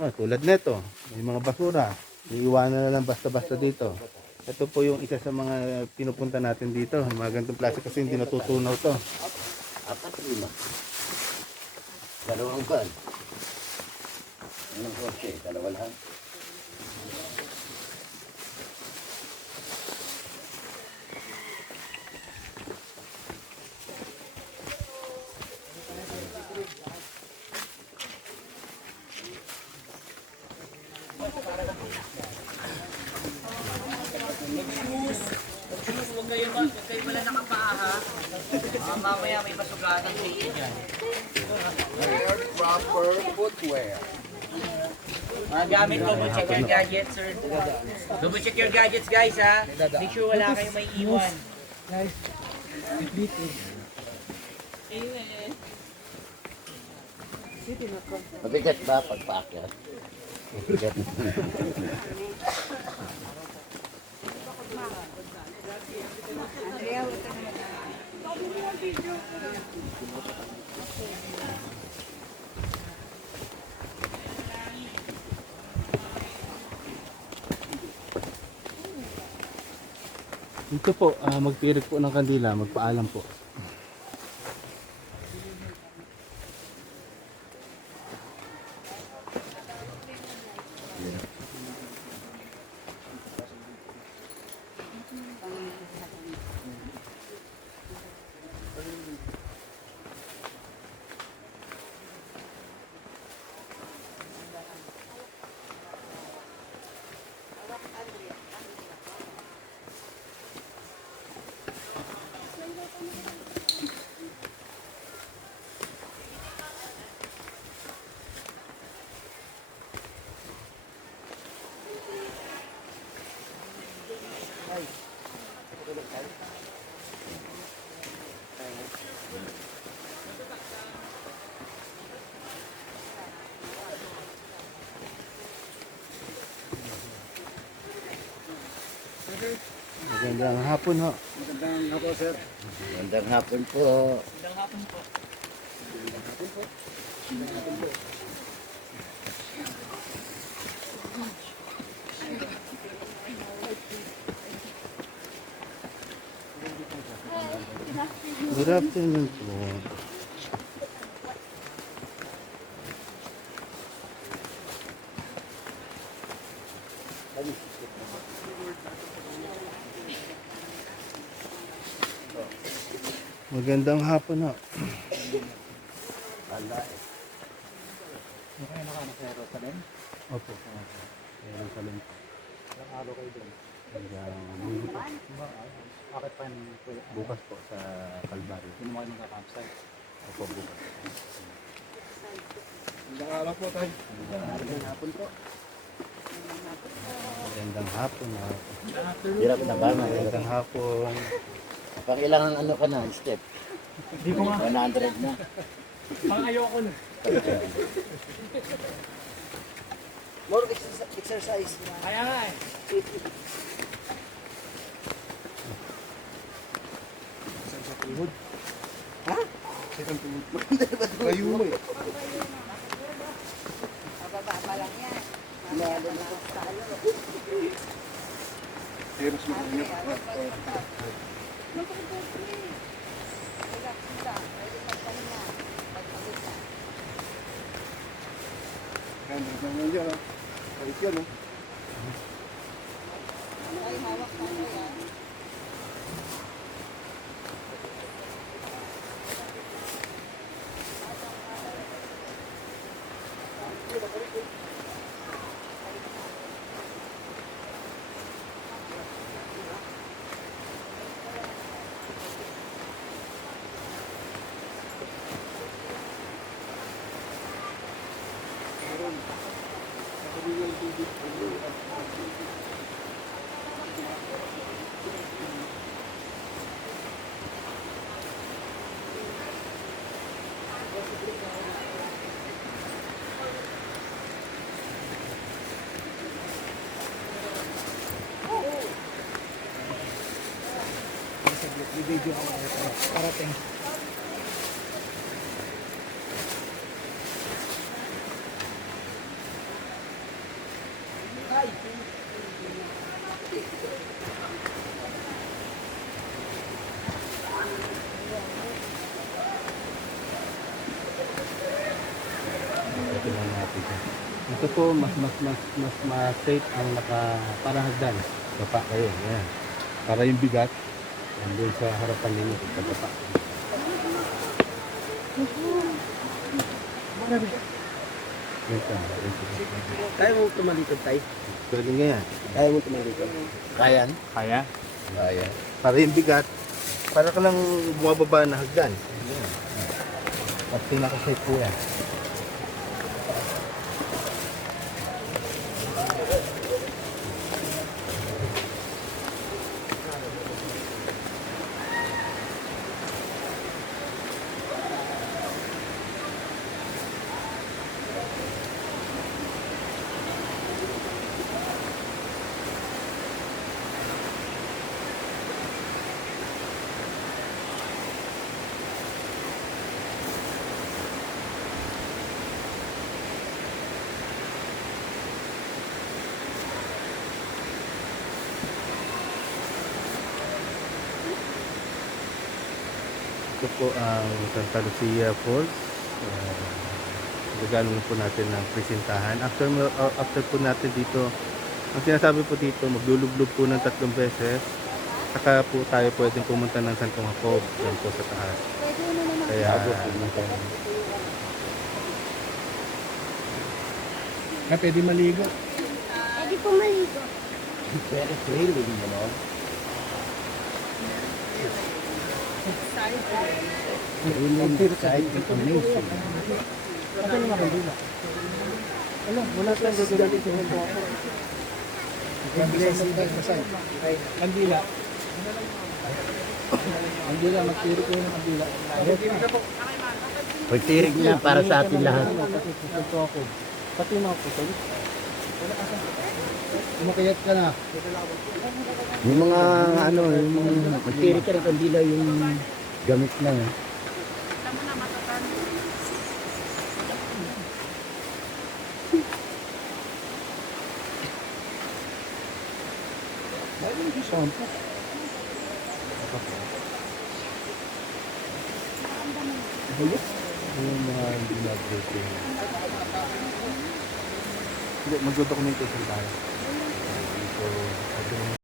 Tulad nito, may mga basura. Iiwanan na lang basta-basta dito. Ito po yung isa sa mga pinupunta natin dito. Mga ganitong klase kasi hindi natutunaw to. Apat, lima. Dalawang kan. Anong kotse? Dalawa lang. Huwag kayo pala nakapaa ha. Mamaya may pasugatan dito dyan. Wear proper footwear. Mga gamit, double check your gadgets, sir. Double check your gadgets, guys, ha. Make sure wala kayong may iwan. Guys, Mabigat ba pagpaakyat? Mabigat. Dito po, magpirit po ng kandila, magpaalam po. Magandang hapon ho. Magandang hapon, sir. Magandang hapon po. Magandang hapon po. Good afternoon po. Magandang hapon ho. yung kayo nakaano sa Jerusalem? Opo. Meron sa loob. Ilang araw kayo doon? Bakit pa yung Bukas po sa Calvary. Sino mo kayo magka-campsite? Opo, bukas. Magandang araw po, tayo. Magandang hapon po. Magandang hapon ho. Hirap na ba? Magandang hapon. Pang ilang ano ka na, step? Hindi ko nga. 100 na. Pang ayoko na. More exercise. Kaya nga eh. Kayo mo eh. Mababa pa lang yan. Serious mo kanya. Relax nila. Pwede magpahinga. Pagpagod na. Ganda naman yan, ha? Balik yan, ha? Ay, hawak mo na yan. I-video ako parating. Ito po, mas safe ang parang hagdan. Baba kayo, yan. Para yung bigat, nandun sa harapan ninyo, sa baba. Ito. Kaya mo tumalikod tayo? Pwede nga yan. Kaya mo tumalikod? Kaya? Kaya? Kaya. Para yung bigat, para ka lang bumababa na hagdan. Yan. At pinaka-safe po yan. Ito po ang Santa Lucia Falls. Gagano po natin ng presentahan. After po natin dito, ang sinasabi po dito, maglulublog po ng 3 beses. Saka po tayo pwedeng pumunta ng Santong Jacob. Yan po sa taas. Pwede mo naman. Kaya, Na pwede maligo. Pwede po maligo. Pero thrilling, you know? Thrilling, exciting, amazing. Ito naman kandila. Alam, wala tayong gagawin sa mundo ako. Kandila. Kandila, magtiri ko yung kandila. Pagtirig na para sa atin lahat. Ito ako. Pati yung mga putol. Umakayat ka na. Yung mga ano, yung magtirig ka ng kandila yung gamit lang. yung mga ginagawa. Hindi, mag-documentation tayo. So,